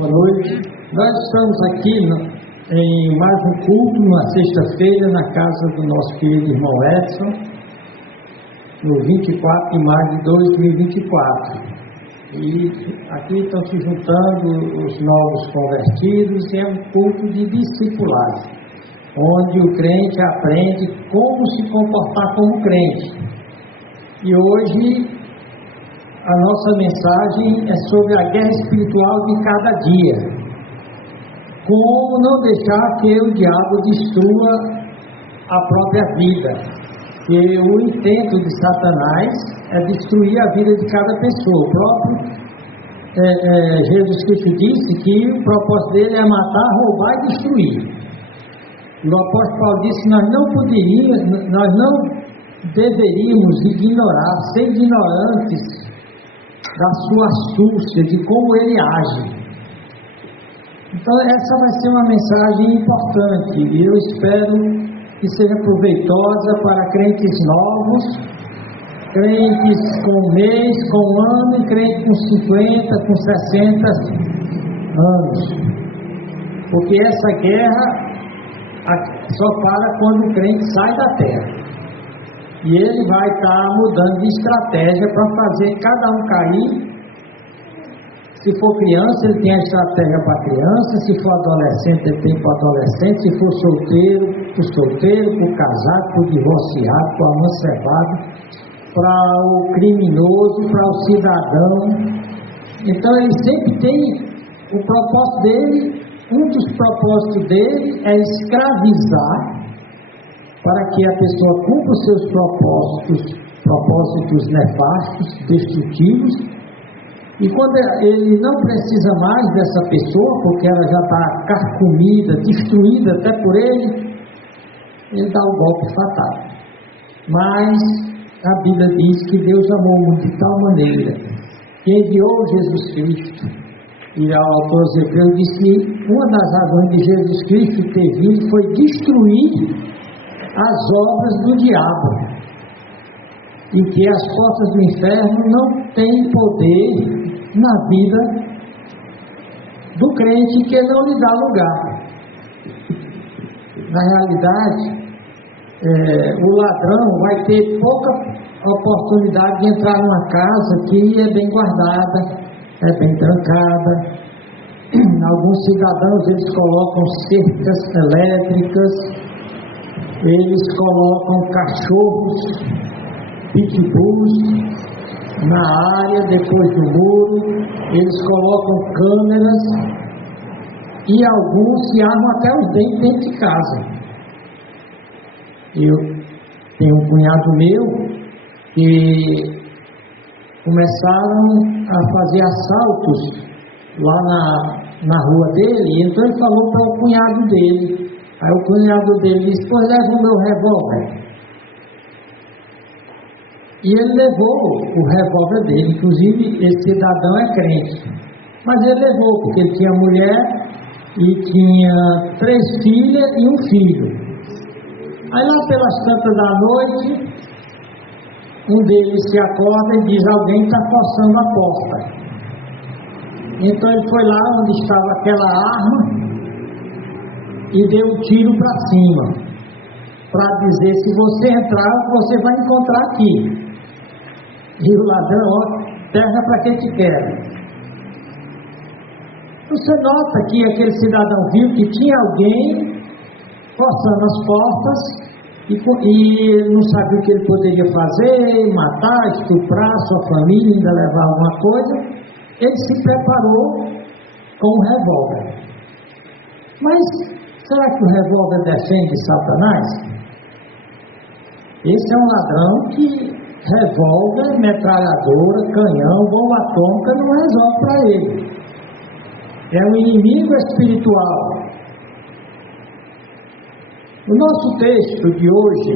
Boa noite. Nós estamos aqui em mais um culto, numa sexta-feira, na casa do nosso querido irmão Edson, no 24 de maio de 2024. E aqui estão se juntando os novos convertidos, e é um culto de discipulado, onde o crente aprende como se comportar como crente. E hoje a nossa mensagem é sobre a guerra espiritual de cada dia. Como não deixar que o diabo destrua a própria vida. E o intento de Satanás é destruir a vida de cada pessoa. O próprio Jesus Cristo disse que o propósito dele é matar, roubar e destruir. E o apóstolo Paulo disse que nós não deveríamos ignorar, ser ignorantes da sua astúcia, de como ele age. Então essa vai ser uma mensagem importante, e eu espero que seja proveitosa para crentes novos, crentes com um mês, com um ano, e crentes com 50, com 60 anos. Porque essa guerra só para quando o crente sai da terra. E ele vai estar mudando de estratégia para fazer cada um cair. Se for criança, ele tem a estratégia para criança. Se for adolescente, ele tem para adolescente. Se for solteiro, para o solteiro, para o casado, para o divorciado, para o amancebado, para o criminoso, para o cidadão. Então ele sempre tem o propósito dele. Um dos propósitos dele é escravizar, para que a pessoa cumpra os seus propósitos nefastos, destrutivos, e quando ele não precisa mais dessa pessoa, porque ela já está carcomida, destruída até por ele dá um golpe fatal. Mas a Bíblia diz que Deus amou o mundo de tal maneira que enviou Jesus Cristo, e o autor aos Hebreus diz que uma das razões de Jesus Cristo ter vindo foi destruir as obras do diabo, e que as portas do inferno não têm poder na vida do crente que não lhe dá lugar. Na realidade, o ladrão vai ter pouca oportunidade de entrar numa casa que é bem guardada, é bem trancada. Alguns cidadãos, eles colocam cercas elétricas, eles colocam cachorros, pitbulls na área, depois do muro, eles colocam câmeras, e alguns se armam até os dentes dentro de casa. Eu tenho um cunhado meu que começaram a fazer assaltos lá na rua dele, então ele falou para o cunhado dele. Aí o cunhado dele disse: pois leva o meu revólver. E ele levou o revólver dele. Inclusive, esse cidadão é crente, mas ele levou porque ele tinha mulher e tinha 3 filhas e um filho. Aí lá pelas tantas da noite, um deles se acorda e diz: alguém está forçando a porta. Então ele foi lá onde estava aquela arma e deu um tiro para cima, para dizer: se você entrar, você vai encontrar aqui. E o ladrão: terra para quem te quer. Você nota que aquele cidadão viu que tinha alguém forçando as portas, e não sabia o que ele poderia fazer: matar, estuprar sua família, ainda levar alguma coisa. Ele se preparou com um revólver. Mas será que o revólver defende Satanás? Esse é um ladrão que revólver, metralhadora, canhão, bomba atômica não resolve para ele. É um inimigo espiritual. O nosso texto de hoje,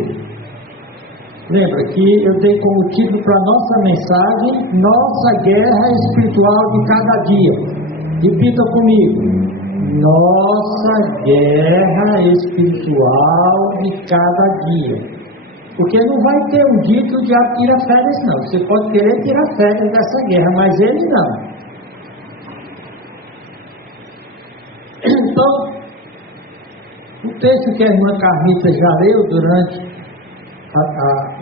lembra que eu dei como título para a nossa mensagem: Nossa Guerra Espiritual de Cada Dia. Repita comigo: Nossa Guerra Espiritual de Cada Dia. Porque não vai ter um dia que o diabo tira férias, não. Você pode querer tirar férias dessa guerra, mas ele não. Então, o texto que a irmã Carmita já leu durante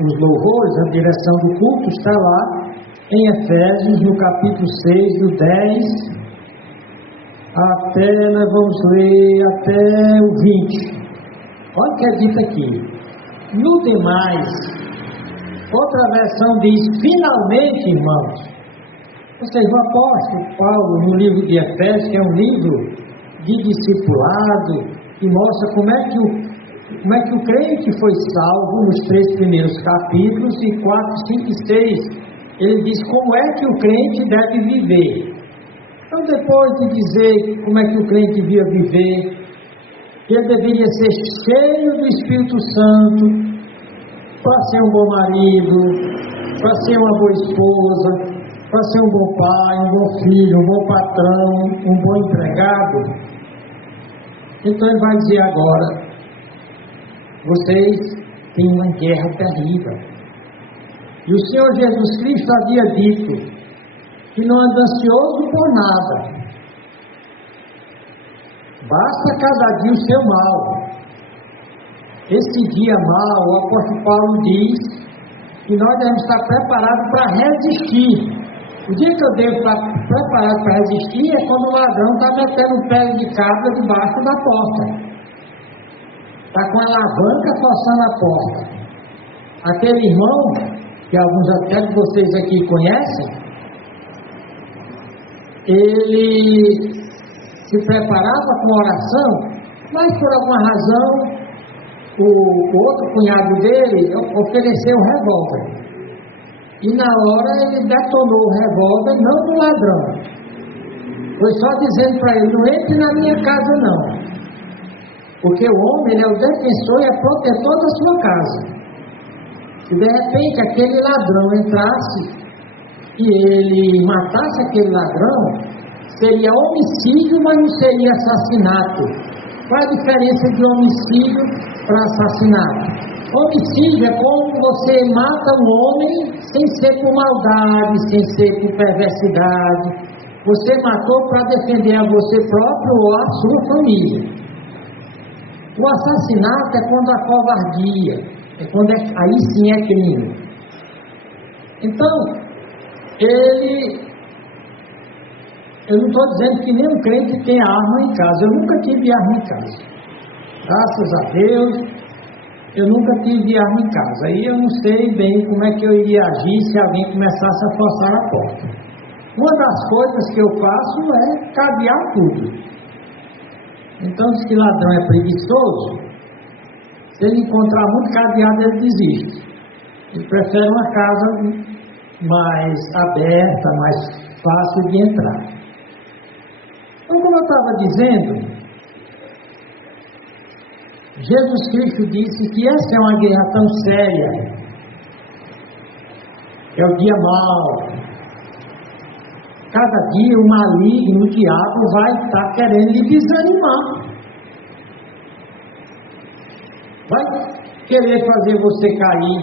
os louvores, a direção do culto, está lá em Efésios, no capítulo 6, do 10 até, nós vamos ler até o 20. Olha o que é dito aqui. No demais, outra versão diz, finalmente, irmãos. Ou seja, o apóstolo Paulo, no livro de Efésios, que é um livro de discipulado, que mostra como é que o crente foi salvo nos 3 primeiros capítulos, e 4, 5 e 6, ele diz como é que o crente deve viver. Então, depois de dizer como é que o crente devia viver, ele deveria ser cheio do Espírito Santo, para ser um bom marido, para ser uma boa esposa, para ser um bom pai, um bom filho, um bom patrão, um bom empregado. Então ele vai dizer agora, vocês têm uma guerra terrível. E o Senhor Jesus Cristo havia dito que não anda ansioso por nada. Basta cada dia o seu mal. Esse dia mal, o apóstolo Paulo diz que nós devemos estar preparados para resistir. O dia que eu devo estar preparado para resistir é quando o ladrão está metendo um pé de cabra debaixo da porta. Está com a alavanca forçando a porta. Aquele irmão, que alguns até de vocês aqui conhecem, ele se preparava com oração, mas por alguma razão o outro cunhado dele ofereceu um revólver. E na hora ele detonou o revólver, não do ladrão. Foi só dizendo para ele, não entre na minha casa não. Porque o homem, ele é o defensor e é protetor da sua casa. Se de repente aquele ladrão entrasse e ele matasse aquele ladrão, seria homicídio, mas não seria assassinato. Qual a diferença de homicídio para assassinato? Homicídio é como você mata um homem sem ser por maldade, sem ser por perversidade. Você matou para defender a você próprio ou a sua família. O assassinato é quando a covardia, aí sim é crime. Então, eu não estou dizendo que nenhum crente tem arma em casa. Eu nunca tive arma em casa. Graças a Deus, eu nunca tive arma em casa. Aí eu não sei bem como é que eu iria agir se alguém começasse a forçar a porta. Uma das coisas que eu faço é cadear tudo. Então, se o ladrão é preguiçoso, se ele encontrar muito cadeado, ele desiste. Ele prefere uma casa mais aberta, mais fácil de entrar. Então, como eu estava dizendo, Jesus Cristo disse que essa é uma guerra tão séria, é o dia mau. Cada dia o maligno, o diabo, vai estar querendo lhe desanimar. Vai querer fazer você cair,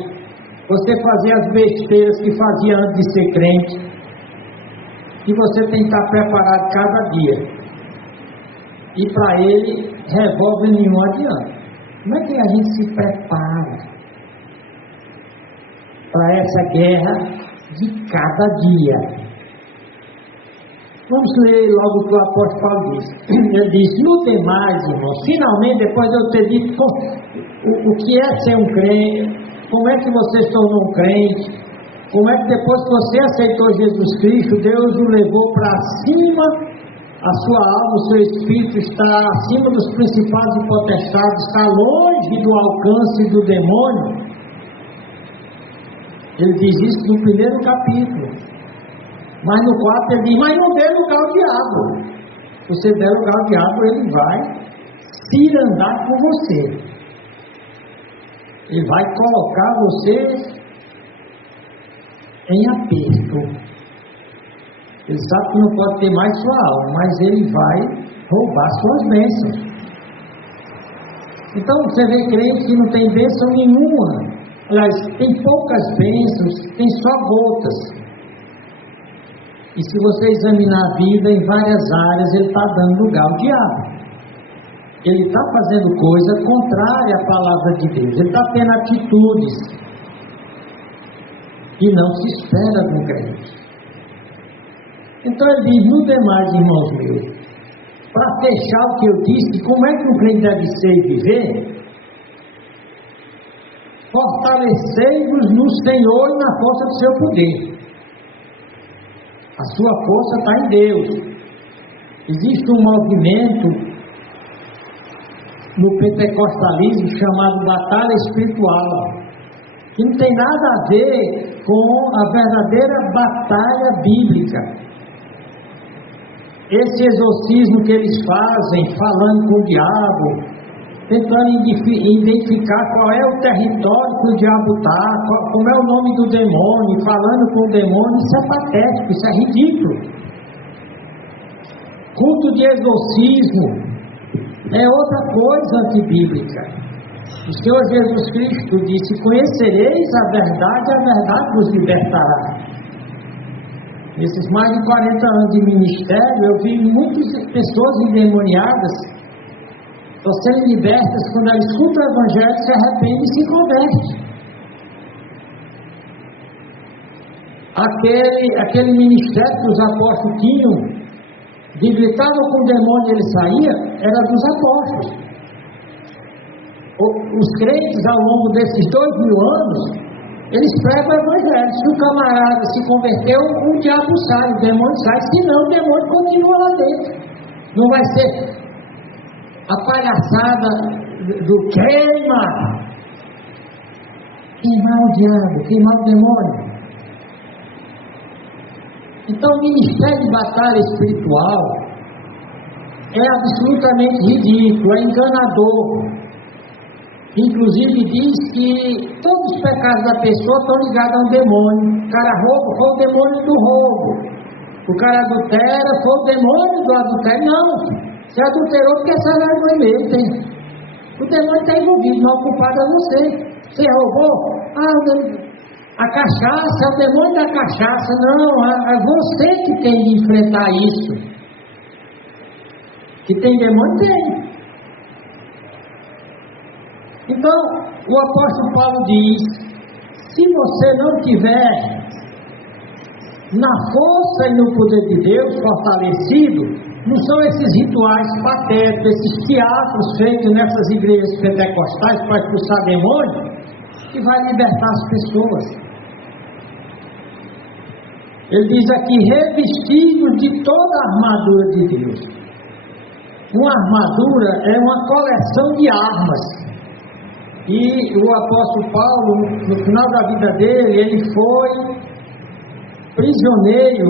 você fazer as besteiras que fazia antes de ser crente. E você tem que estar preparado cada dia. E para ele, revólver nenhum adianta. Como é que a gente se prepara para essa guerra de cada dia? Vamos ler logo o que o apóstolo Paulo diz. Ele diz, no demais, irmãos, finalmente, depois de eu ter dito o que é ser um crente, como é que você se tornou um crente, como é que depois que você aceitou Jesus Cristo, Deus o levou para cima, a sua alma, o seu espírito está acima dos principados e potestades, está longe do alcance do demônio. Ele diz isso no primeiro capítulo. Mas no 4 ele diz, mas não dê lugar ao diabo. Se você der lugar ao diabo, ele vai cirandar com você. Ele vai colocar você em aperto. Ele sabe que não pode ter mais sua alma, mas ele vai roubar suas bênçãos. Então você vê crente que não tem bênção nenhuma. Aliás, tem poucas bênçãos, tem só gotas. E se você examinar a vida em várias áreas, ele está dando lugar ao diabo. ele está fazendo coisa contrária à palavra de Deus, ele está tendo atitudes que não se espera de um crente. Então ele diz: no demais, irmãos meus, para fechar o que eu disse, como é que um crente deve ser e viver? Fortalecei-vos no Senhor e na força do seu poder. A sua força está em Deus. Existe um movimento no pentecostalismo chamado batalha espiritual, que não tem nada a ver com a verdadeira batalha bíblica. Esse exorcismo que eles fazem, falando com o diabo, tentando identificar qual é o território que o diabo está, como é o nome do demônio, falando com o demônio, isso é patético, isso é ridículo. Culto de exorcismo é outra coisa antibíblica. O Senhor Jesus Cristo disse: conhecereis a verdade vos libertará. Nesses mais de 40 anos de ministério, eu vi muitas pessoas endemoniadas estão sendo libertas quando ela escuta o Evangelho, se arrepende e se converte. Aquele ministério que os apóstolos tinham, de gritavam com o demônio e ele saía, era dos apóstolos. Os crentes, ao longo desses 2000 anos, eles pregam o Evangelho. Se o camarada se converteu, o diabo sai, o demônio sai. Se não, o demônio continua lá dentro. Não vai ser a palhaçada do queima. Queimar o diabo, queimar o demônio. Então, o ministério de batalha espiritual é absolutamente ridículo, é enganador. Inclusive diz que todos os pecados da pessoa estão ligados a um demônio. O cara rouba, foi o demônio do roubo. O cara adultera, foi o demônio do adultério. Não, você adulterou porque essa vergonha mesmo tem. O demônio está envolvido, não, o culpado é você. Você roubou? A cachaça, é o demônio da cachaça. Não, é você que tem de enfrentar isso. Que tem demônio, tem. Então, o apóstolo Paulo diz: se você não tiver na força e no poder de Deus fortalecido, não são esses rituais patéticos, esses teatros feitos nessas igrejas pentecostais para expulsar demônio, que vai libertar as pessoas. Ele diz aqui: revestidos de toda a armadura de Deus. Uma armadura é uma coleção de armas. E o apóstolo Paulo, no final da vida dele, ele foi prisioneiro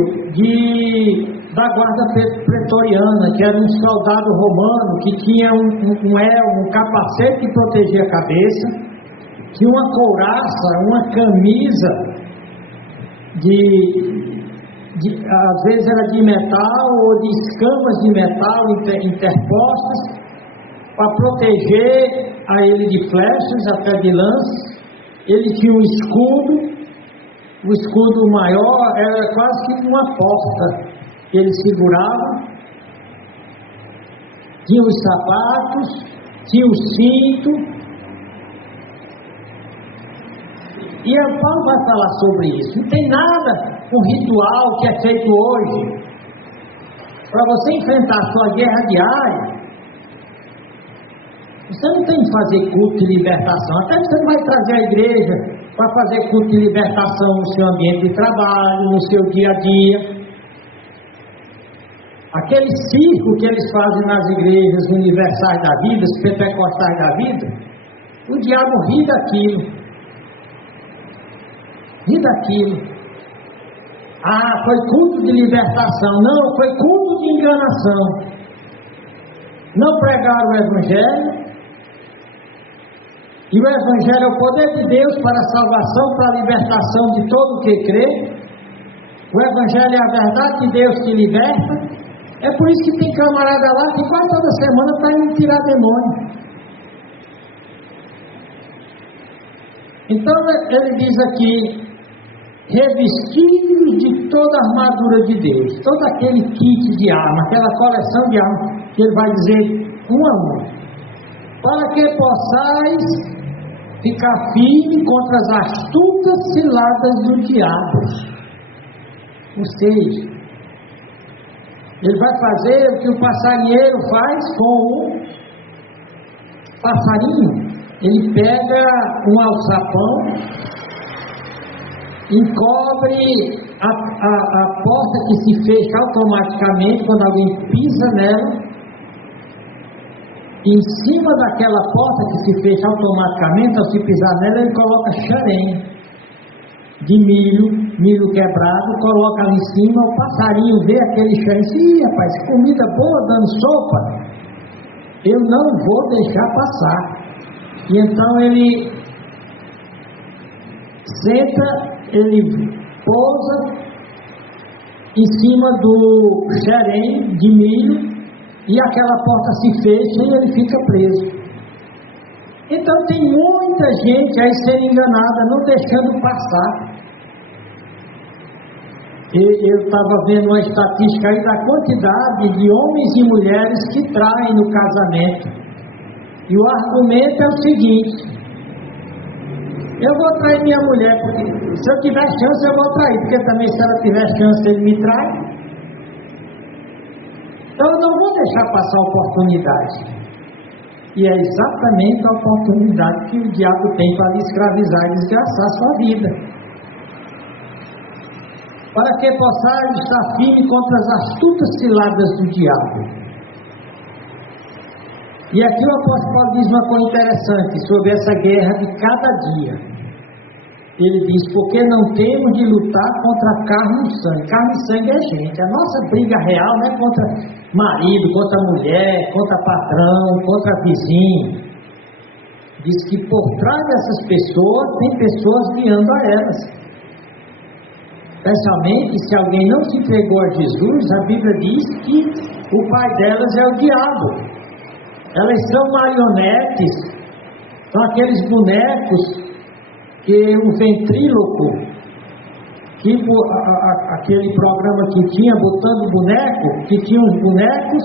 da guarda pretoriana, que era um soldado romano que tinha um capacete que protegia a cabeça, tinha uma couraça, uma camisa às vezes era de metal ou de escamas de metal interpostas, para proteger a ele de flechas, até de lanças. Ele tinha um escudo. O escudo maior era quase que uma porta que ele segurava. Tinha os sapatos, tinha o cinto. E Paulo vai falar sobre isso. Não tem nada com ritual que é feito hoje para você enfrentar a sua guerra diária. Você não tem que fazer culto de libertação. Até você não vai trazer a igreja para fazer culto de libertação no seu ambiente de trabalho, no seu dia a dia. Aquele circo que eles fazem nas igrejas universais da vida, os pentecostais da vida, o diabo ri daquilo. Ri daquilo. Ah, foi culto de libertação. Não, foi culto de enganação. Não pregaram o Evangelho. E o Evangelho é o poder de Deus para a salvação, para a libertação de todo o que crê. O Evangelho é a verdade de Deus que liberta. É por isso que tem camarada lá que quase toda semana está indo tirar demônio. Então ele diz aqui: revestidos de toda a armadura de Deus, todo aquele kit de arma, aquela coleção de armas, que ele vai dizer um a um. para que possais ficar firme contra as astutas ciladas do diabo. Ou seja, ele vai fazer o que o passarinheiro faz com o passarinho. Ele pega um alçapão, encobre a porta que se fecha automaticamente quando alguém pisa nela. Em cima daquela porta que se fecha automaticamente, ao se pisar nela, ele coloca xerém de milho quebrado, coloca ali em cima. O passarinho vê aquele xerém e diz: ih, rapaz, comida boa dando sopa, eu não vou deixar passar. E então ele senta, ele pousa em cima do xerém de milho, e aquela porta se fecha e ele fica preso. Então tem muita gente aí sendo enganada, não deixando passar. Eu estava vendo uma estatística aí da quantidade de homens e mulheres que traem no casamento. E o argumento é o seguinte: eu vou trair minha mulher, porque se eu tiver chance eu vou trair, porque também se ela tiver chance ele me trai. Então eu não vou deixar passar a oportunidade. E é exatamente a oportunidade que o diabo tem para lhe escravizar e desgraçar a sua vida. Para que possais estar firme contra as astutas ciladas do diabo. E aqui o apóstolo Paulo diz uma coisa interessante sobre essa guerra de cada dia. Ele diz: porque não temos de lutar contra carne e sangue. Carne e sangue é gente. A nossa briga real não é contra marido, contra mulher, contra patrão, contra vizinho. Diz que por trás dessas pessoas tem pessoas guiando a elas. Especialmente se alguém não se entregou a Jesus, a Bíblia diz que o pai delas é o diabo. Elas são marionetes, são aqueles bonecos que o ventríloco, tipo aquele programa que tinha, botando boneco, que tinha uns bonecos,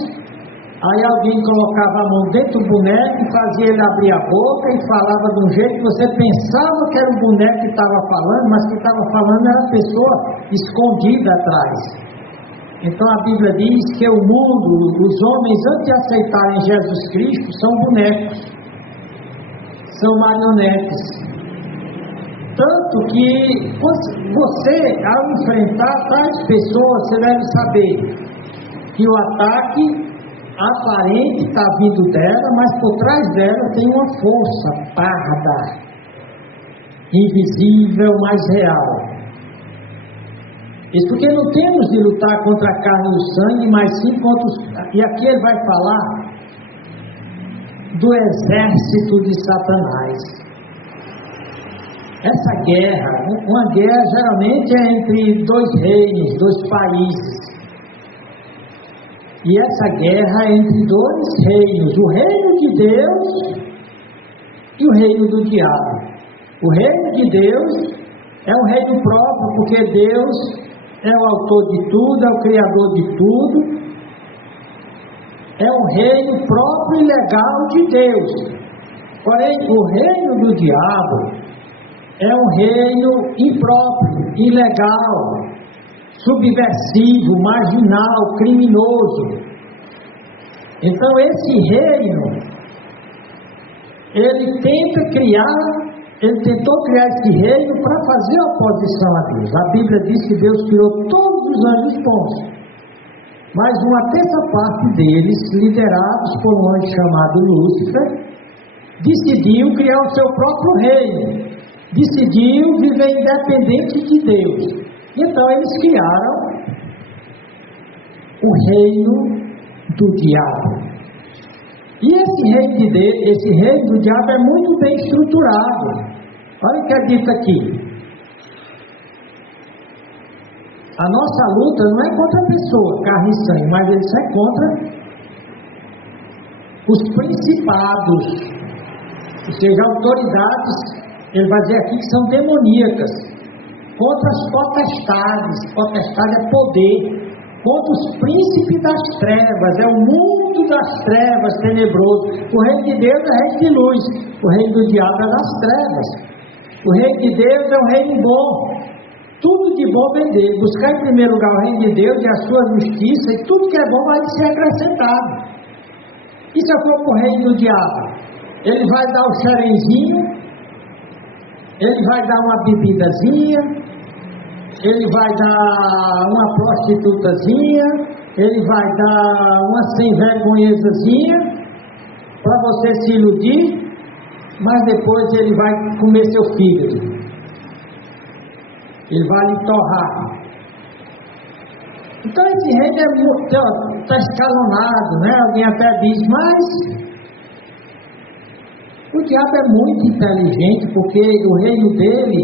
aí alguém colocava a mão dentro do boneco e fazia ele abrir a boca e falava de um jeito que você pensava que era o boneco que estava falando, mas que estava falando era a pessoa escondida atrás. Então a Bíblia diz que o mundo, os homens, antes de aceitarem Jesus Cristo, são bonecos, são marionetes. Tanto que você, ao enfrentar tais pessoas, você deve saber que o ataque aparente está vindo dela, mas por trás dela tem uma força parda, invisível, mas real. Isso porque não temos de lutar contra a carne e o sangue, mas sim contra os... E aqui ele vai falar do exército de Satanás. Essa guerra, uma guerra geralmente é entre dois reinos, dois países. E essa guerra é entre dois reinos, o reino de Deus e o reino do diabo. O reino de Deus é um reino próprio, porque Deus é o autor de tudo, é o criador de tudo. É um reino próprio e legal de Deus. Porém, o reino do diabo é um reino impróprio, ilegal, subversivo, marginal, criminoso. Então esse reino, ele tentou criar esse reino para fazer oposição a Deus. A Bíblia diz que Deus criou todos os anjos bons, mas uma terça parte deles, liderados por um anjo chamado Lúcifer, decidiu criar o seu próprio reino, decidiu viver independente de Deus. Então eles criaram o reino do diabo. E esse reino do diabo é muito bem estruturado. Olha o que é dito aqui. A nossa luta não é contra a pessoa, carne e sangue, mas isso é contra os principados, ou seja, autoridades. Ele vai dizer aqui que são demoníacas, contra as potestades. Potestade é poder. contra os príncipes das trevas, é o mundo das trevas tenebroso. O reino de Deus é o reino de luz, o reino do diabo é das trevas. O reino de Deus é um reino bom, tudo de bom vem dele. Buscar em primeiro lugar o reino de Deus e a sua justiça, e tudo que é bom vai ser acrescentado. E se eu for para o reino do diabo? Ele vai dar o xerenzinho, ele vai dar uma bebidazinha, ele vai dar uma prostitutazinha, ele vai dar uma sem-vergonhezazinha para você se iludir, mas depois ele vai comer seu fígado, ele vai lhe torrar. Então esse reino está escalonado, né? Alguém até diz, mas o diabo é muito inteligente, porque o reino dele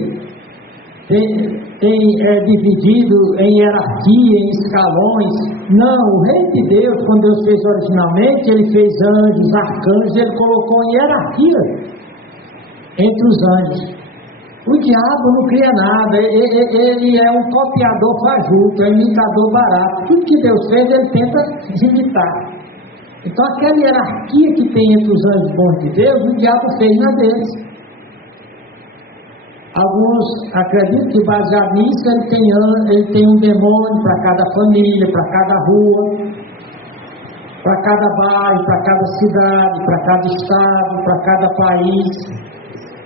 é dividido em hierarquia, em escalões. Não, o reino de Deus, quando Deus fez originalmente, ele fez anjos, arcanjos, ele colocou em hierarquia entre os anjos. O diabo não cria nada, ele é um copiador fajuto, é um imitador barato. Tudo que Deus fez, ele tenta imitar. Então aquela hierarquia que tem entre os anjos bons de Deus, o diabo fez na deles. Alguns acreditam que baseado nisso ele tem um demônio para cada família, para cada rua, para cada bairro, para cada cidade, para cada estado, para cada país.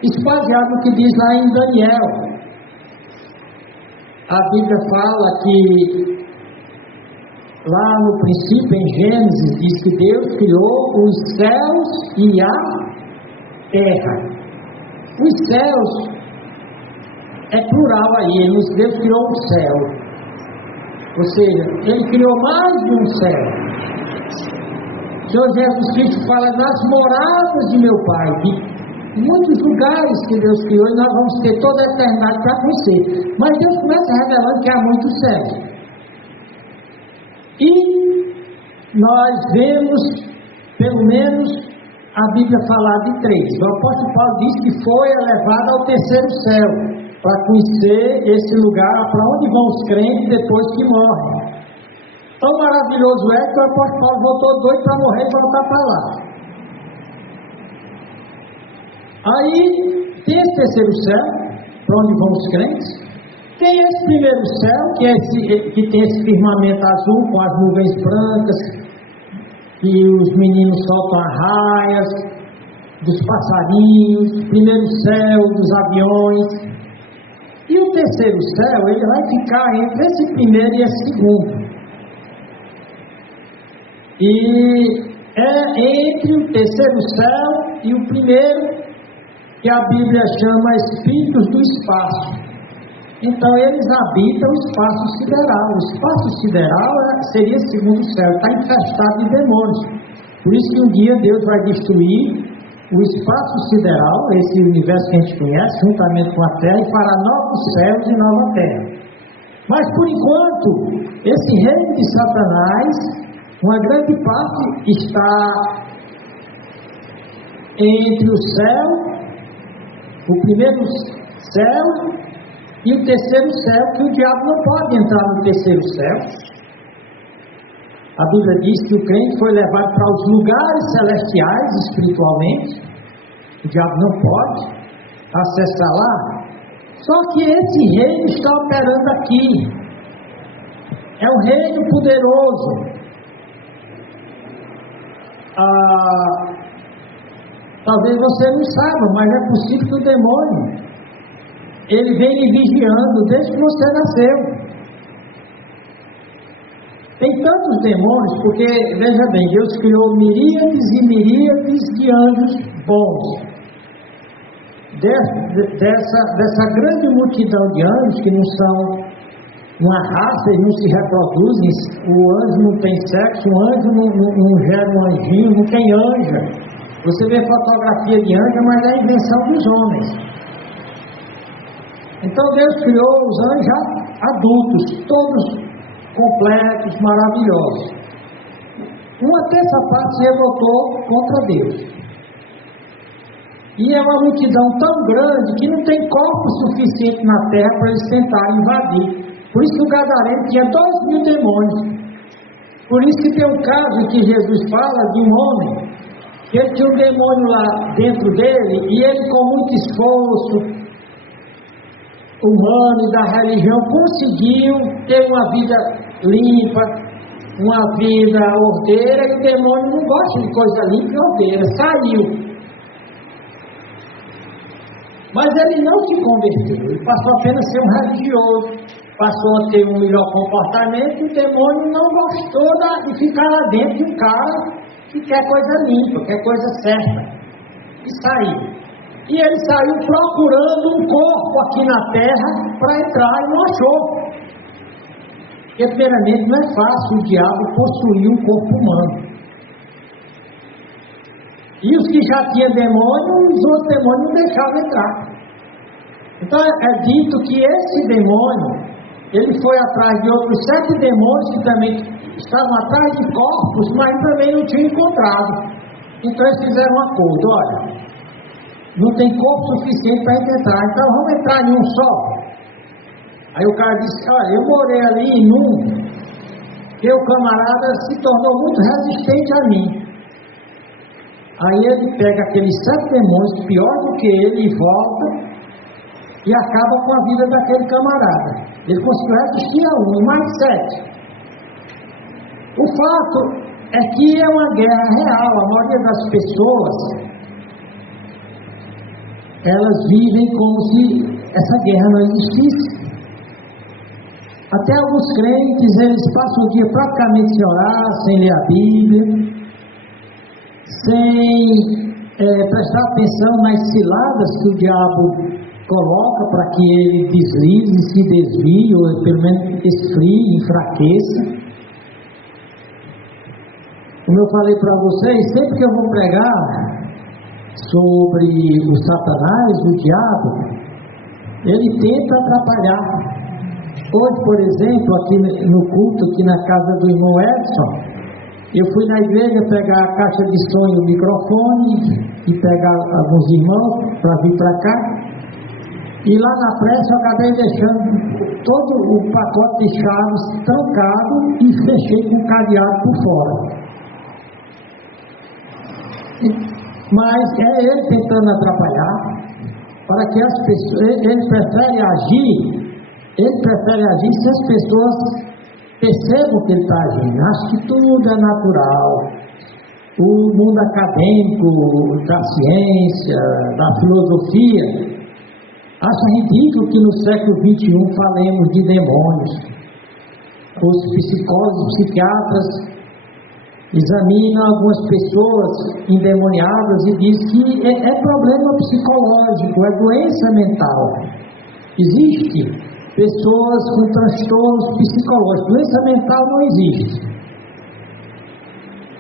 Isso baseado no que diz lá em Daniel. A Bíblia fala que lá no princípio, em Gênesis, diz que Deus criou os céus e a terra. Os céus é plural aí, Deus criou um céu. Ou seja, Ele criou mais de um céu. O Senhor Jesus Cristo fala nas moradas de meu Pai. Muitos lugares que Deus criou e nós vamos ter toda a eternidade para conhecer. Mas Deus começa revelando que há muitos céus. E nós vemos, pelo menos, a Bíblia falar de 3. O apóstolo Paulo diz que foi elevado ao terceiro céu, para conhecer esse lugar para onde vão os crentes depois que morrem. Tão maravilhoso é que o apóstolo Paulo voltou doido para morrer e voltar para lá. Aí tem esse terceiro céu, para onde vão os crentes. Tem esse primeiro céu, que tem esse firmamento azul com as nuvens brancas, e os meninos soltam as raias dos passarinhos, primeiro céu dos aviões. E o terceiro céu, ele vai ficar entre esse primeiro e esse segundo. E é entre o terceiro céu e o primeiro que a Bíblia chama espíritos do espaço. Então eles habitam o espaço sideral. O espaço sideral seria esse segundo céu, está infestado de demônios. Por isso que um dia Deus vai destruir o espaço sideral, esse universo que a gente conhece, juntamente com a Terra, e fará novos céus e nova Terra. Mas por enquanto, esse reino de Satanás, uma grande parte está entre o céu, o primeiro céu e o terceiro céu, que o diabo não pode entrar no terceiro céu. A Bíblia diz que o crente foi levado para os lugares celestiais espiritualmente. O diabo não pode acessar lá. Só que esse reino está operando aqui. É um reino poderoso. Talvez você não saiba, mas é possível que o demônio ele vem lhe vigiando desde que você nasceu. Tem tantos demônios, porque, veja bem, Deus criou miríades e miríades de anjos bons. Dessa grande multidão de anjos, que não são uma raça, eles não se reproduzem, o anjo não tem sexo, o anjo não gera um anjinho, não tem anja. Você vê fotografia de anja, mas é a invenção dos homens. Então Deus criou os anjos já adultos, todos completos, maravilhosos. Uma terça parte se revoltou contra Deus. E é uma multidão tão grande que não tem corpo suficiente na terra para eles tentarem invadir. Por isso que o Gadareno tinha 2.000 demônios. Por isso que tem um caso em que Jesus fala de um homem, que ele tinha um demônio lá dentro dele, e ele com muito esforço humano e da religião conseguiu ter uma vida limpa, uma vida ordeira, e o demônio não gosta de coisa limpa e ordeira, saiu. Mas ele não se converteu, ele passou apenas a ser um religioso, passou a ter um melhor comportamento, e o demônio não gostou de ficar lá dentro de um cara que quer coisa limpa, quer coisa certa, e saiu. E ele saiu procurando um corpo aqui na terra para entrar e não achou. Porque primeiramente não é fácil o diabo possuir um corpo humano. E os que já tinham demônio, os outros demônios não deixavam entrar. Então é dito que esse demônio, ele foi atrás de outros 7 demônios que também estavam atrás de corpos, mas também não tinham encontrado. Então eles fizeram um acordo: olha, não tem corpo suficiente para entrar, então vamos entrar em um só. Aí o cara disse: olha, eu morei ali em um, que o camarada se tornou muito resistente a mim. Aí ele pega aqueles 7 demônios, pior do que ele, e volta, e acaba com a vida daquele camarada. Ele conseguiu resistir a um, e mais 7. O fato é que é uma guerra real. A maioria das pessoas, elas vivem como se essa guerra não existisse. Até alguns crentes, eles passam o dia praticamente sem orar, sem ler a Bíblia, sem prestar atenção nas ciladas que o diabo coloca para que ele deslize, se desvie, ou pelo menos esfrie, enfraqueça. Como eu falei para vocês, sempre que eu vou pregar sobre o Satanás, o diabo, ele tenta atrapalhar. Hoje, por exemplo, aqui no culto, aqui na casa do irmão Edson, eu fui na igreja pegar a caixa de som e o microfone e pegar alguns irmãos para vir para cá. E lá na pressa eu acabei deixando todo o pacote de chaves trancado e fechei com o cadeado por fora. Mas é ele tentando atrapalhar, para que as pessoas, ele prefere agir se as pessoas percebam que ele está agindo. Acho que tudo é natural. O mundo acadêmico, da ciência, da filosofia, acha ridículo que no século XXI falemos de demônios. Os psicólogos e psiquiatras examinam algumas pessoas endemoniadas e dizem que é problema psicológico, é doença mental. Existe pessoas com transtornos psicológicos, doença mental não existe.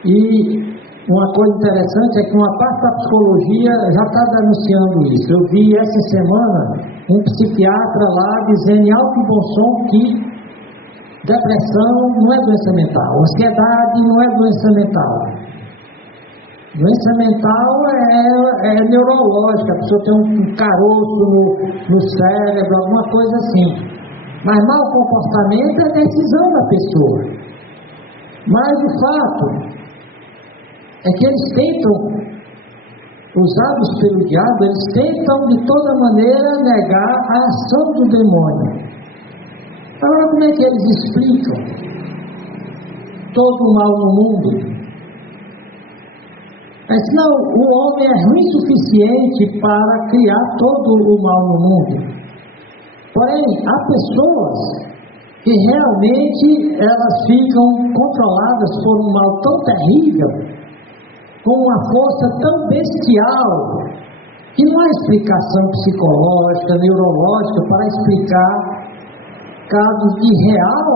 E uma coisa interessante é que uma parte da psicologia já está denunciando isso. Eu vi essa semana um psiquiatra lá dizendo em alto e bom som que depressão não é doença mental, ansiedade não é doença mental. Doença mental é neurológica, a pessoa tem um caroço no cérebro, alguma coisa assim. Mas mau comportamento é decisão da pessoa. Mas o fato é que eles tentam, usados pelo diabo, eles tentam de toda maneira negar a ação do demônio. Agora, como é que eles explicam todo o mal no mundo? Mas não, o homem é ruim o suficiente para criar todo o mal no mundo. Porém, há pessoas que realmente elas ficam controladas por um mal tão terrível, com uma força tão bestial, que não há explicação psicológica, neurológica para explicar casos de real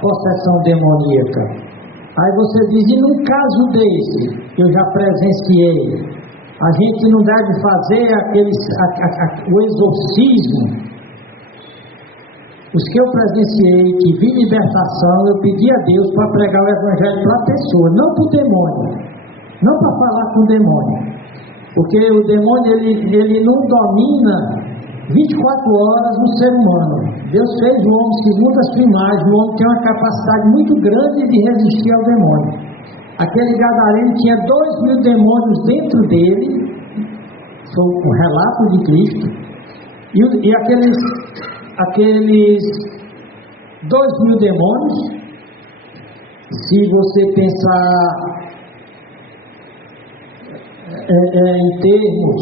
possessão demoníaca. Aí você diz: e num caso desse, que eu já presenciei, a gente não deve fazer o exorcismo? Os que eu presenciei, que vi libertação, eu pedi a Deus para pregar o evangelho para a pessoa, não para o demônio, não para falar com o demônio, porque o demônio ele não domina 24 horas no ser humano. Deus fez o homem segundo a sua imagem. O homem tem uma capacidade muito grande de resistir ao demônio. Aquele gadareno tinha 2.000 demônios dentro dele, foi o relato de Cristo, e aqueles 2.000 demônios, se você pensar em termos,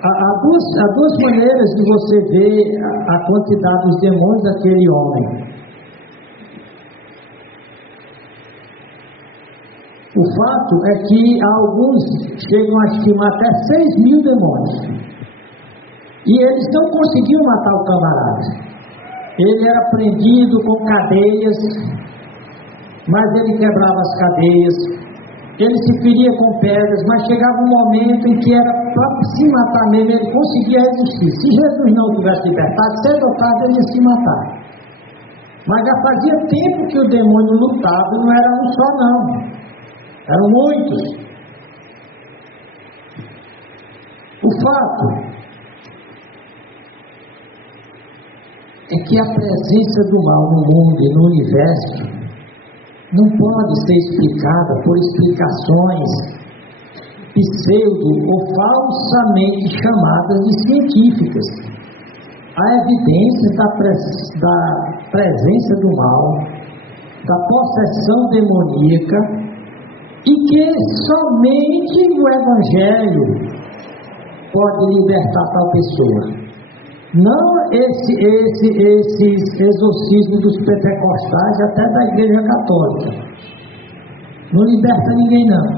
há duas maneiras de você ver a quantidade dos demônios daquele homem. O fato é que alguns chegam a estimar até 6.000 demônios. E eles não conseguiam matar o camarada. Ele era prendido com cadeias, mas ele quebrava as cadeias. Ele se feria com pedras, mas chegava um momento em que era para se matar mesmo, ele conseguia resistir. Se Jesus não tivesse libertado, cedo ou tarde ele ia se matar. Mas já fazia tempo que o demônio lutava, não era um só não. Eram muitos. O fato é que a presença do mal no mundo e no universo não pode ser explicada por explicações pseudo ou falsamente chamadas de científicas. A evidência da presença do mal, da possessão demoníaca, e que somente o Evangelho pode libertar tal pessoa. Não esses exorcismos dos pentecostais, até da Igreja Católica. Não liberta ninguém não.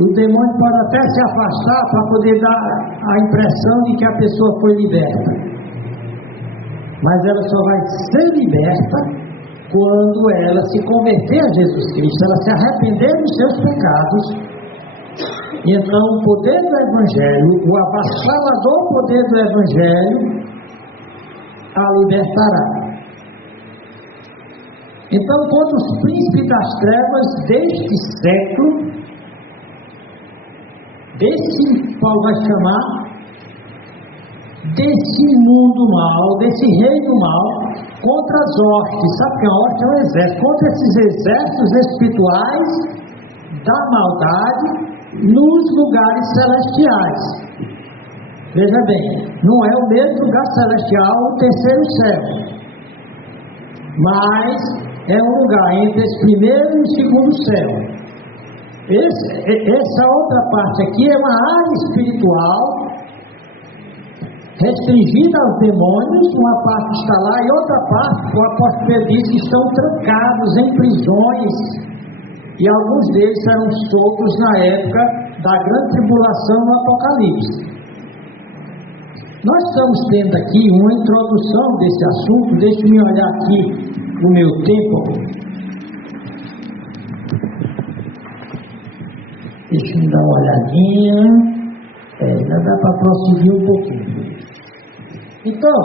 O demônio pode até se afastar para poder dar a impressão de que a pessoa foi liberta. Mas ela só vai ser liberta quando ela se converter a Jesus Cristo, ela se arrepender dos seus pecados. E então o poder do Evangelho, o avassalador poder do Evangelho, a libertará. Então, quando os príncipes das trevas deste século, Paulo vai chamar, desse mundo mal, desse reino mal, contra as hostes, sabe que a horte é um exército, contra esses exércitos espirituais da maldade nos lugares celestiais. Veja bem, não é o mesmo lugar celestial, o terceiro céu, mas é um lugar entre esse primeiro e o segundo céu. Essa outra parte aqui é uma área espiritual restringida aos demônios. Uma parte está lá e outra parte, o apóstolo Pedro diz que estão trancados em prisões, e alguns deles serão soltos na época da grande tribulação no Apocalipse. Nós estamos tendo aqui uma introdução desse assunto. Deixe-me olhar aqui o meu tempo. Deixa-me dar uma olhadinha. Já dá para prosseguir um pouquinho. Então,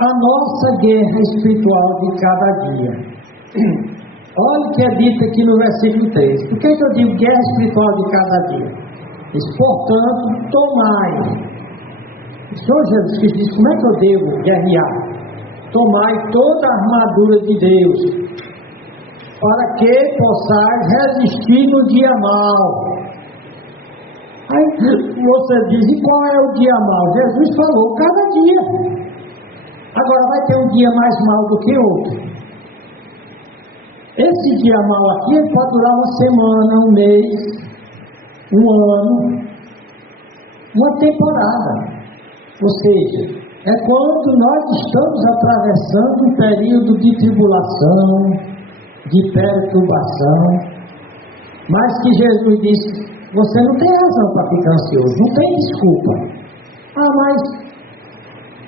a nossa guerra espiritual de cada dia. Olha o que é dito aqui no versículo 3. Por que eu digo guerra espiritual de cada dia? Diz, portanto, tomai. O Senhor Jesus Cristo diz, como é que eu devo guerrear? Tomai toda a armadura de Deus, para que possais resistir no dia mau. Aí você diz, e qual é o dia mau? Jesus falou, cada dia. Agora vai ter um dia mais mau do que outro. Esse dia mau aqui, ele pode durar uma semana, um mês, um ano, uma temporada. Ou seja, é quando nós estamos atravessando um período de tribulação, de perturbação, mas que Jesus disse, você não tem razão para ficar ansioso, não tem desculpa. Mas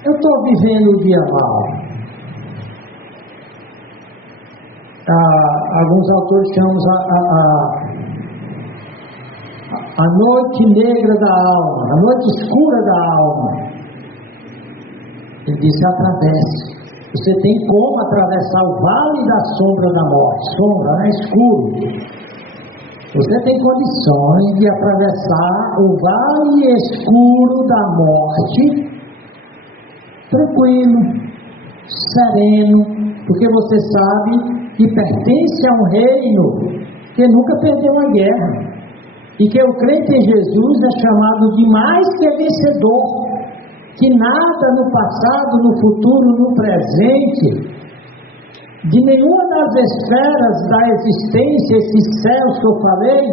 eu estou vivendo o dia mau. Alguns autores chamam a noite negra da alma, a noite escura da alma. Ele disse, atravesse. Você tem como atravessar o vale da sombra da morte. Sombra, é escuro. Você tem condições de atravessar o vale escuro da morte tranquilo, sereno, porque você sabe que pertence a um reino que nunca perdeu uma guerra e que o crente em Jesus é chamado de mais que vencedor, que nada no passado, no futuro, no presente, de nenhuma das esferas da existência, esses céus que eu falei,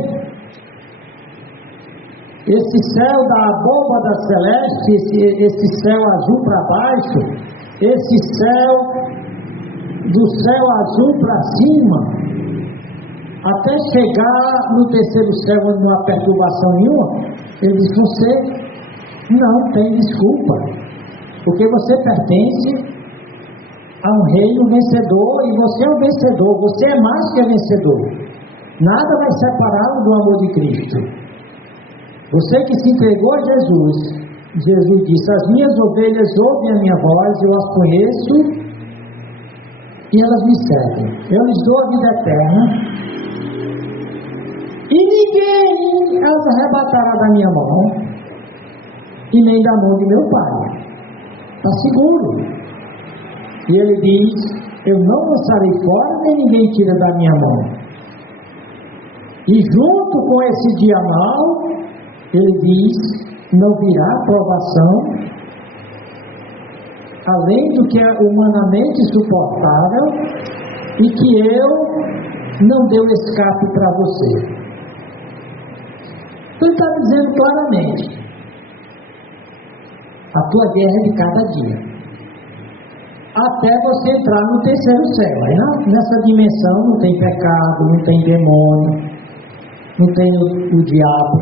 esse céu da abóbada celeste, esse céu azul para baixo, esse céu do céu azul para cima, até chegar no terceiro céu onde não há perturbação nenhuma, ele diz: você não tem desculpa, porque você pertence a um reino vencedor, e você é um vencedor, você é mais que vencedor. Nada vai separá-lo do amor de Cristo. Você que se entregou a Jesus, Jesus disse: as minhas ovelhas ouvem a minha voz, eu as conheço e elas me servem. Eu lhes dou a vida eterna e ninguém as arrebatará da minha mão e nem da mão de meu Pai. Está seguro. E ele diz: eu não lançarei fora, nem ninguém tira da minha mão. E junto com esse dia mau, ele diz: não virá provação, além do que é humanamente suportável, e que eu não dei escape para você. Então ele está dizendo claramente: a tua guerra é de cada dia, até você entrar no terceiro céu. Aí nessa dimensão não tem pecado, não tem demônio, não tem o diabo.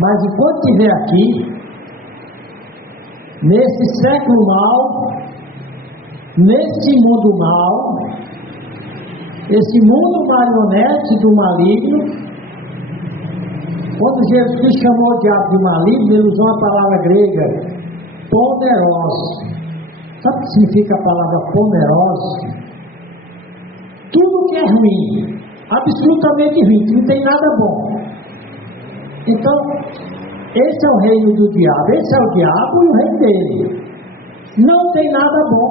Mas enquanto estiver aqui, nesse século mau, nesse mundo mau, esse mundo marionete do maligno, quando Jesus chamou o diabo de maligno, ele usou uma palavra grega, poderoso. Sabe o que significa a palavra poderoso? Tudo que é ruim, absolutamente ruim, que não tem nada bom. Então, esse é o reino do diabo, esse é o diabo e o reino dele. Não tem nada bom.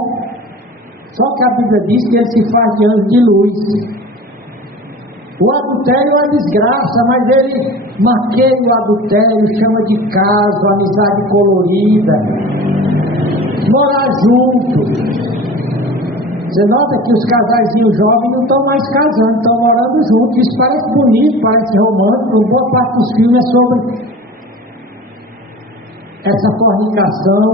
Só que a Bíblia diz que ele se faz de anjo de luz. O adultério é uma desgraça, mas ele maqueia o adultério, chama de caso, amizade colorida, morar junto. Você nota que os casaizinhos jovens não estão mais casando, estão morando juntos. Isso parece bonito, parece romântico. Boa parte dos filmes é sobre essa fornicação.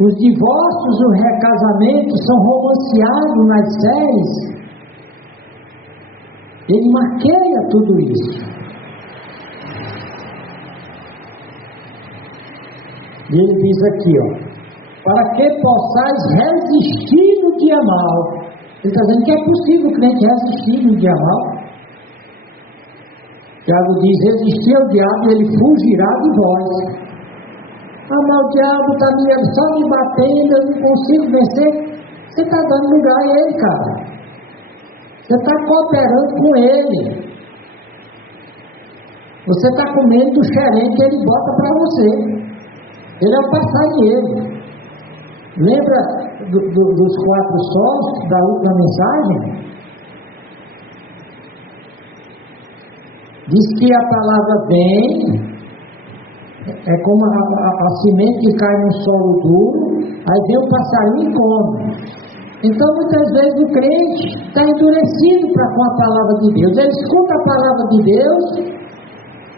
Os divórcios, os recasamentos são romanceados nas séries. Ele maqueia tudo isso. E ele diz aqui, ó: para que possais resistir no dia mau. Ele está dizendo que é possível o crente resistir no dia mau. Tiago diz: resistir ao diabo e ele fugirá de vós. Ah, mas o diabo está só me batendo, eu não consigo vencer. Você está dando lugar a ele, cara. Você está cooperando com ele. Você está comendo do xerém que ele bota para você. Ele é o passarinheiro. Lembra dos 4 sóis da última mensagem? Diz que a palavra vem, é como a semente que cai no solo duro, aí vem o passarinho e come. Então muitas vezes o crente está endurecido com a palavra de Deus. Ele escuta a palavra de Deus,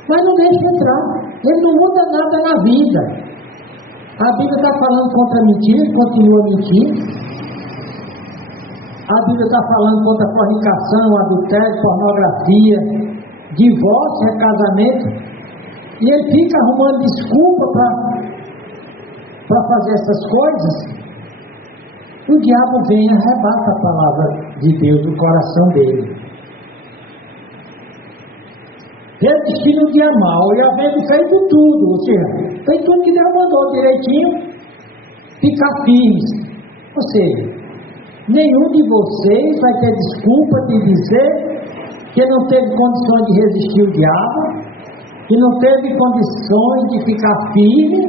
mas não deixa entrar. Ele não muda nada na vida. A Bíblia está falando contra a mentira, ele continua mentindo. A Bíblia está falando contra a fornicação, adultério, pornografia, divórcio, recasamento. E ele fica arrumando desculpa para fazer essas coisas. O diabo vem e arrebata a palavra de Deus do coração dele. Resistir no dia mau e havendo feito tudo, ou seja, fez tudo que Deus mandou direitinho, ficar firmes. Ou seja, nenhum de vocês vai ter desculpa de dizer que não teve condições de resistir o diabo, que não teve condições de ficar firme,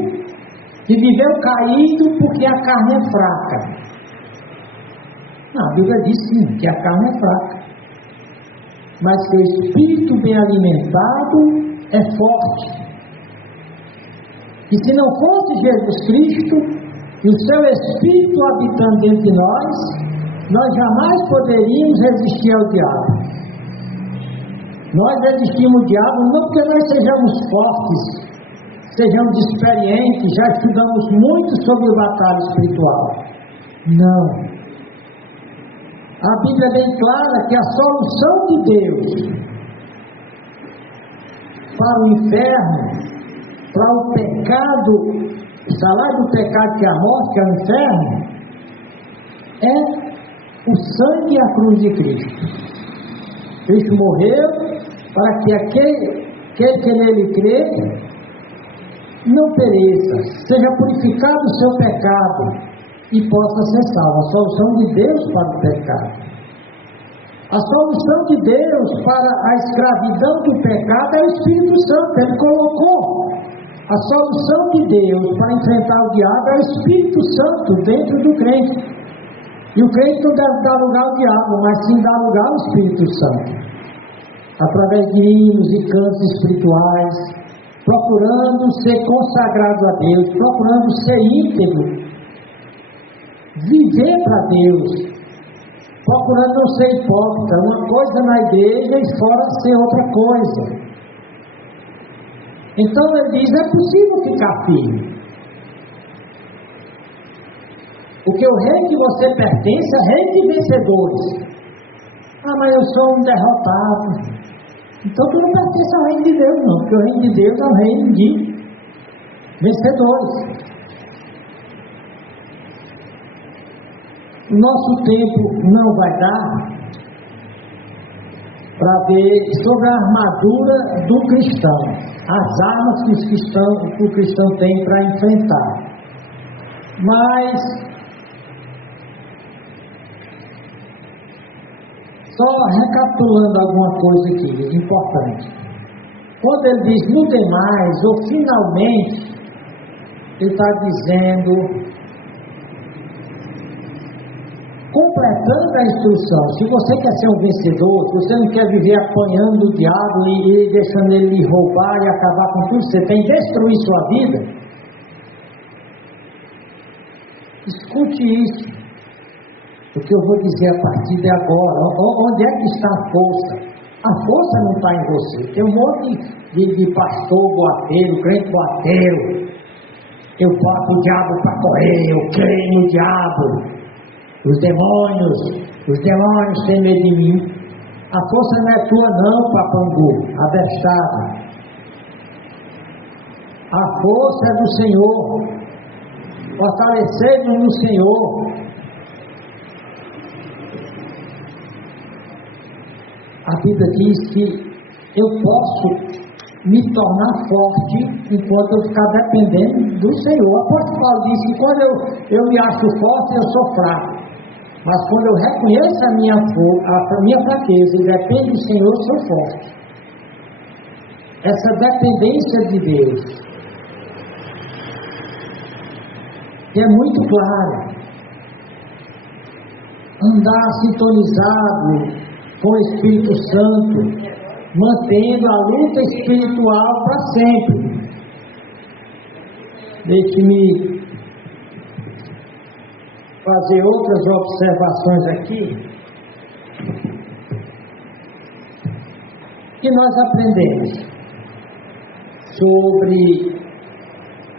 que viveu caído porque a carne é fraca. A Bíblia diz sim, que a carne é fraca, mas que o espírito bem alimentado é forte. E se não fosse Jesus Cristo e o seu Espírito habitando dentro de nós jamais poderíamos resistir ao diabo. Nós resistimos ao diabo não porque nós sejamos fortes, sejamos experientes, já estudamos muito sobre batalha espiritual. Não. A Bíblia é bem clara que a solução de Deus para o inferno, para o pecado, o salário do pecado que é a morte, que é o inferno, é o sangue e a cruz de Cristo. Cristo morreu para que aquele que nele crê não pereça, seja purificado o seu pecado e possa ser salvo. A solução de Deus para o pecado. A solução de Deus para a escravidão do pecado é o Espírito Santo. Ele colocou a solução de Deus para enfrentar o diabo é o Espírito Santo dentro do crente. E o crente não deve dar lugar ao diabo, mas sim dar lugar ao Espírito Santo. Através de hinos e cantos espirituais, procurando ser consagrado a Deus, procurando ser íntegro, viver para Deus, procurando não ser hipócrita, uma coisa na igreja e fora ser outra coisa. Então ele diz, é possível ficar firme. Porque o reino que você pertence é reino de vencedores. Ah, mas eu sou um derrotado. Então tu não pertence ao reino de Deus não, porque o reino de Deus é um reino de vencedores. O nosso tempo não vai dar para ver sobre a armadura do cristão, as armas que o cristão tem para enfrentar. Mas só recapitulando alguma coisa aqui importante. Quando ele diz no demais ou finalmente, ele está dizendo completando a instrução. Se você quer ser um vencedor, se você não quer viver apanhando o diabo e deixando ele lhe roubar e acabar com tudo, você tem que destruir sua vida. Escute isso, o que eu vou dizer a partir de agora. Onde é que está a força? A força não está em você. Tem um monte de pastor boateiro, crente boateiro. Eu boto o diabo para correr, eu creio no diabo. Os demônios têm medo de mim. A força não é tua não, papangu, abestado. A força é do Senhor. Fortalecei-nos no Senhor. A Bíblia diz que eu posso me tornar forte enquanto eu ficar dependendo do Senhor. O apóstolo Paulo diz que quando eu me acho forte, eu sou fraco. Mas quando eu reconheço a minha fraqueza e dependo do Senhor, eu sou forte. Essa dependência de Deus, que é muito clara. Andar sintonizado com o Espírito Santo, mantendo a luta espiritual para sempre. Deixe-me fazer outras observações aqui que nós aprendemos sobre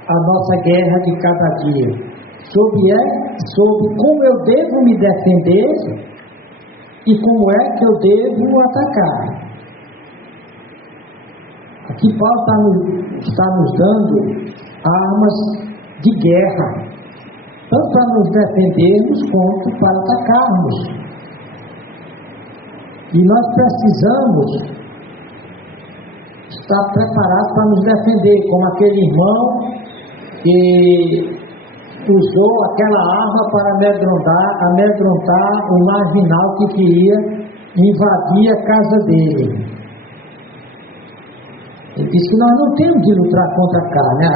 a nossa guerra de cada dia, sobre como eu devo me defender e como é que eu devo atacar. Aqui Paulo está nos dando armas de guerra, tanto para nos defendermos quanto para atacarmos. E nós precisamos estar preparados para nos defender, como aquele irmão que usou aquela arma para amedrontar o marginal que queria invadir a casa dele. Ele disse que nós não temos de lutar contra a carne.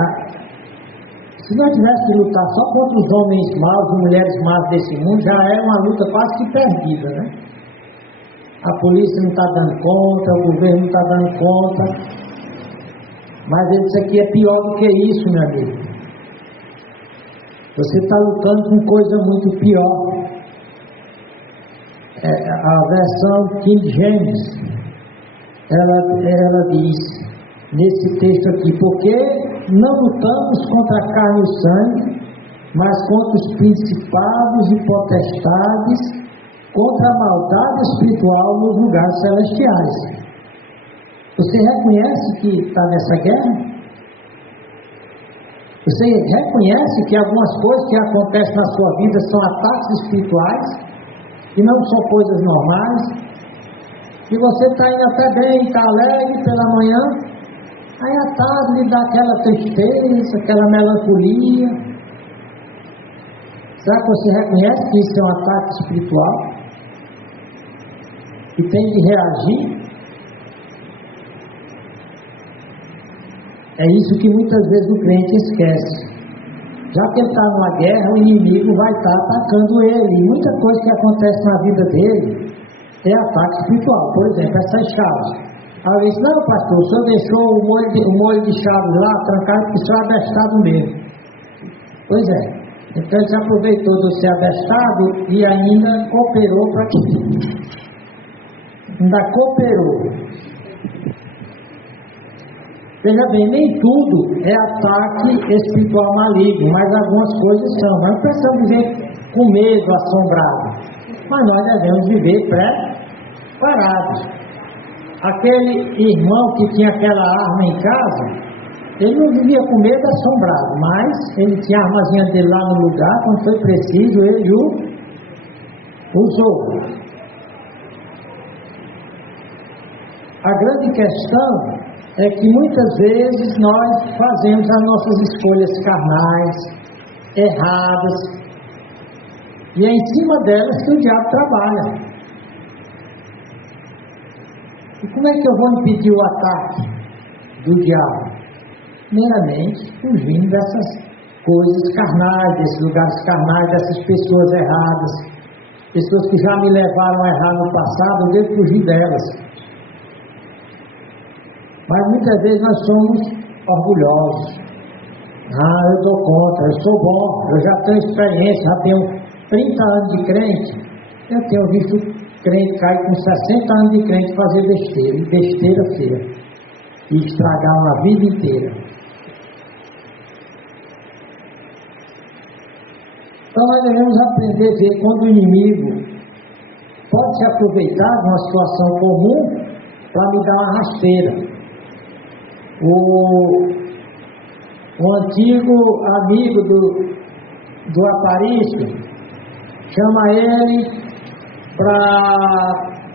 Se nós tivéssemos que lutar só contra os homens maus e mulheres más desse mundo, já é uma luta quase que perdida, né? A polícia não está dando conta, o governo não está dando conta. Mas ele disse aqui é pior do que isso, meu amigo. Você está lutando com coisa muito pior. A versão King James, ela diz nesse texto aqui: porque não lutamos contra a carne e o sangue, mas contra os principados e potestades, contra a maldade espiritual nos lugares celestiais. Você reconhece que está nessa guerra? Você reconhece que algumas coisas que acontecem na sua vida são ataques espirituais e não são coisas normais? E você está indo até bem, está alegre pela manhã, aí à tarde lhe dá aquela tristeza, aquela melancolia. Será que você reconhece que isso é um ataque espiritual? E tem de reagir? É isso que muitas vezes o crente esquece. Já que ele está numa guerra, o inimigo vai estar atacando ele. E muita coisa que acontece na vida dele é ataque espiritual. Por exemplo, essas chaves. Aí ele disse: não, pastor, o senhor deixou o molho de chaves lá trancado porque o senhor é abestado mesmo. Pois é. Então ele se aproveitou do ser abestado e ainda cooperou para que. Ainda cooperou. Veja bem, nem tudo é ataque espiritual maligno, mas algumas coisas são. Nós não precisamos viver com medo, assombrado, mas nós devemos viver preparados. Aquele irmão que tinha aquela arma em casa, ele não vivia com medo, assombrado, mas ele tinha a armazinha dele lá no lugar, quando foi preciso, ele o usou. A grande questão é que muitas vezes nós fazemos as nossas escolhas carnais, erradas, e é em cima delas que o diabo trabalha. E como é que eu vou impedir o ataque do diabo? Primeiramente, fugindo dessas coisas carnais, desses lugares carnais, dessas pessoas erradas, pessoas que já me levaram a errar no passado, eu devo fugir delas. Mas muitas vezes nós somos orgulhosos. Eu dou conta, eu sou bom, eu já tenho experiência, já tenho 30 anos de crente. Eu tenho visto crente cair com 60 anos de crente fazer besteira, e besteira feia, e estragar uma vida inteira. Então nós devemos aprender a ver quando o inimigo pode se aproveitar de uma situação comum para me dar uma rasteira. O antigo amigo do Aparício chama ele para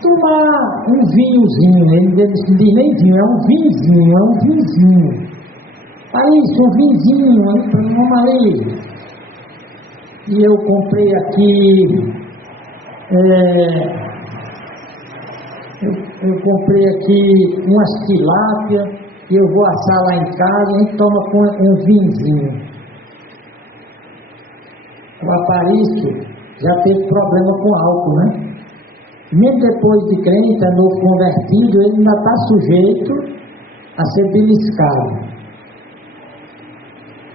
tomar um vinhozinho. Ele diz nem vinho, é um vinhozinho. Aparício, um vinhozinho, vamos ali. E eu comprei aqui eu comprei aqui umas tilápia e eu vou assar lá em casa, a gente toma com um vinhozinho. O Aparício já teve problema com álcool, né? Mesmo depois de crente, é novo convertido, ele ainda está sujeito a ser beliscado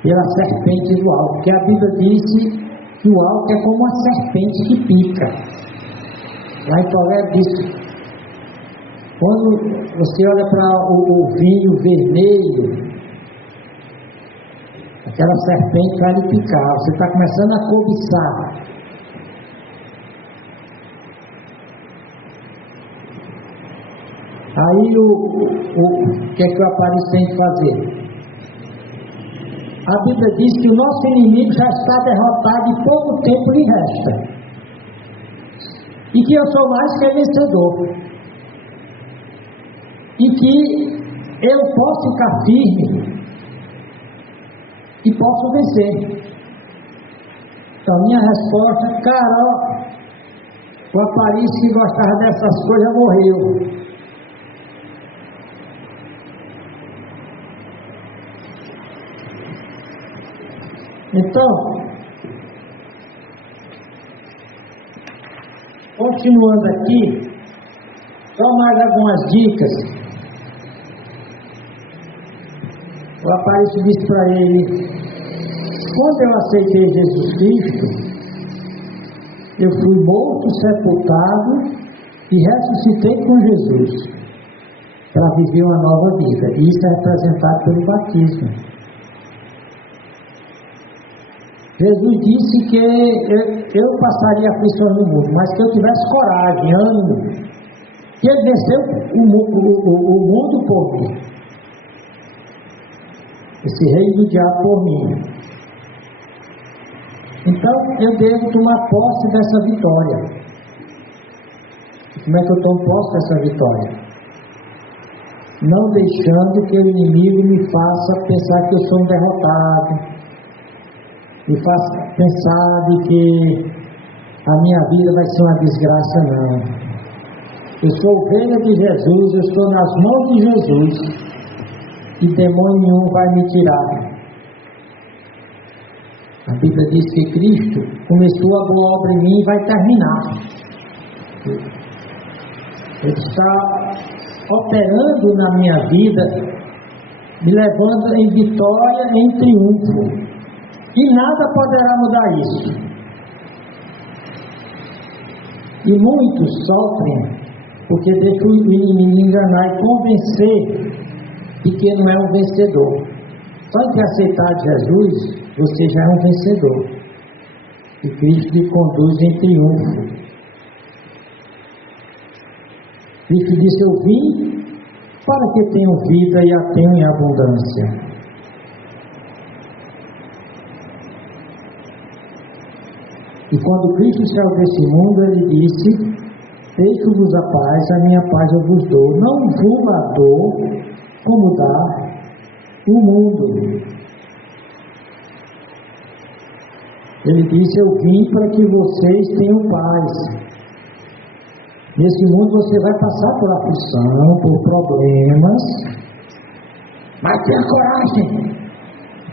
pela serpente do álcool, porque a Bíblia disse que o álcool é como uma serpente que pica. Lá em Provérbios diz: quando você olha para o vinho vermelho, aquela serpente vai lhe picar, você está começando a cobiçar. Aí o que é que o Aparício tem que fazer? A Bíblia diz que o nosso inimigo já está derrotado e pouco tempo lhe resta. E que eu sou mais que vencedor. E que eu posso ficar firme e posso vencer. Então, minha resposta: Carol, O Aparício, que gostava dessas coisas, morreu. Então, continuando aqui, só mais algumas dicas. O Aparício disse para ele: quando eu aceitei Jesus Cristo, eu fui morto, sepultado e ressuscitei com Jesus para viver uma nova vida. E isso é representado pelo batismo. Jesus disse que eu passaria aflições no mundo, mas que eu tivesse coragem, ânimo, que ele venceu o mundo por mim, esse reino do diabo por mim. Então eu devo tomar posse dessa vitória. Como é que eu tomo posse dessa vitória? Não deixando que o inimigo me faça pensar que eu sou um derrotado, me faça pensar de que a minha vida vai ser uma desgraça. Não. Eu sou ovelha de Jesus, eu estou nas mãos de Jesus e demônio nenhum vai me tirar. A Bíblia diz que Cristo começou a boa obra em mim e vai terminar. Ele está operando na minha vida, me levando em vitória, em triunfo. E nada poderá mudar isso. E muitos sofrem porque deixam o inimigo enganar e convencer de que não é um vencedor. Só de aceitar Jesus, você já é um vencedor. E Cristo te conduz em triunfo. Cristo disse: eu vim para que tenham vida e a tenham em abundância. E quando Cristo saiu desse mundo, ele disse: deixo-vos a paz, a minha paz eu vos dou. Não vos a dou como dá o mundo. Ele disse: eu vim para que vocês tenham paz. Nesse mundo você vai passar por aflição, por problemas, mas tenha coragem,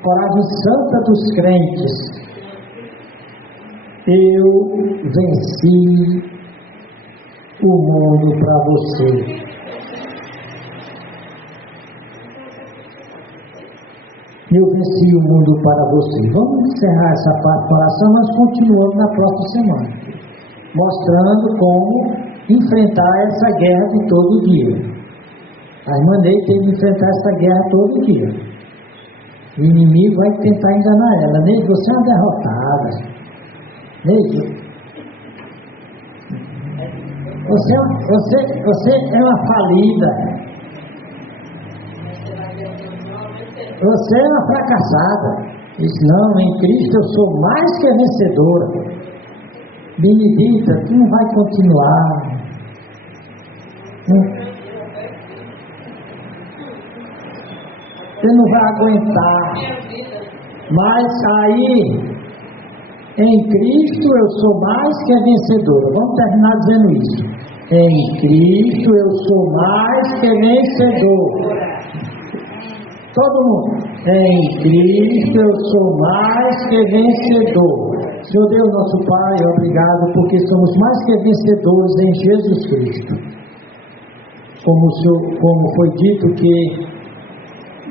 coragem santa dos crentes. Eu venci o mundo para você. Eu venci o mundo para você. Vamos encerrar essa parte da oração, mas continuando na próxima semana, mostrando como enfrentar essa guerra de todo dia. A irmã Ney tem que enfrentar essa guerra todo dia. O inimigo vai tentar enganar ela. Ney, você é uma derrotada. Ney, você é uma falida. Você é uma fracassada. Diz: não, em Cristo eu sou mais que vencedora. Benedita, tu não vai continuar. Você não vai aguentar. Mas aí, em Cristo eu sou mais que vencedora. Vamos terminar dizendo isso. Em Cristo eu sou mais que vencedor. Todo mundo. Em Cristo eu sou mais que vencedor. Senhor Deus, nosso Pai, obrigado porque somos mais que vencedores em Jesus Cristo. Como foi dito que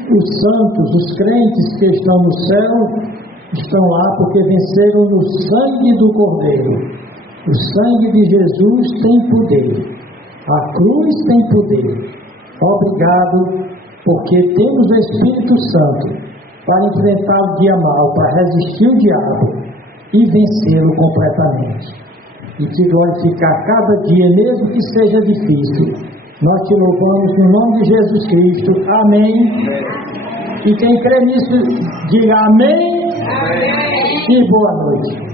os santos, os crentes que estão no céu, estão lá porque venceram no sangue do Cordeiro. O sangue de Jesus tem poder. A cruz tem poder. Obrigado porque temos o Espírito Santo para enfrentar o dia mau, para resistir o diabo e vencê-lo completamente. E te glorificar cada dia, mesmo que seja difícil. Nós te louvamos no nome de Jesus Cristo. Amém. E quem crê nisso, diga amém. E boa noite.